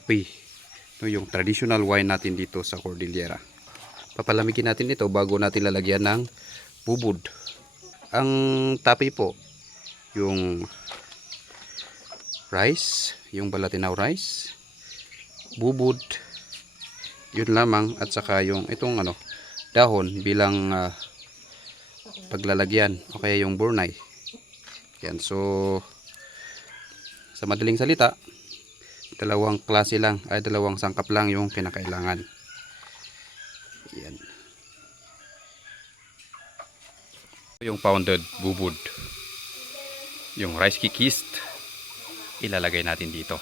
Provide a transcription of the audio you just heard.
kape. Ito yung traditional wine natin dito sa Cordillera. Papalamigin natin ito bago natin lalagyan ng bubud. Ang tapi po, yung rice, yung Balatinaw rice, bubud, yun lamang, at saka yung itong dahon bilang paglalagyan, o kaya yung burnay. Yan, so sa madaling salita, dalawang klase lang, ay dalawang sangkap lang yung kinakailangan. Yan. Yung pounded bubud, yung rice kikist, ilalagay natin dito.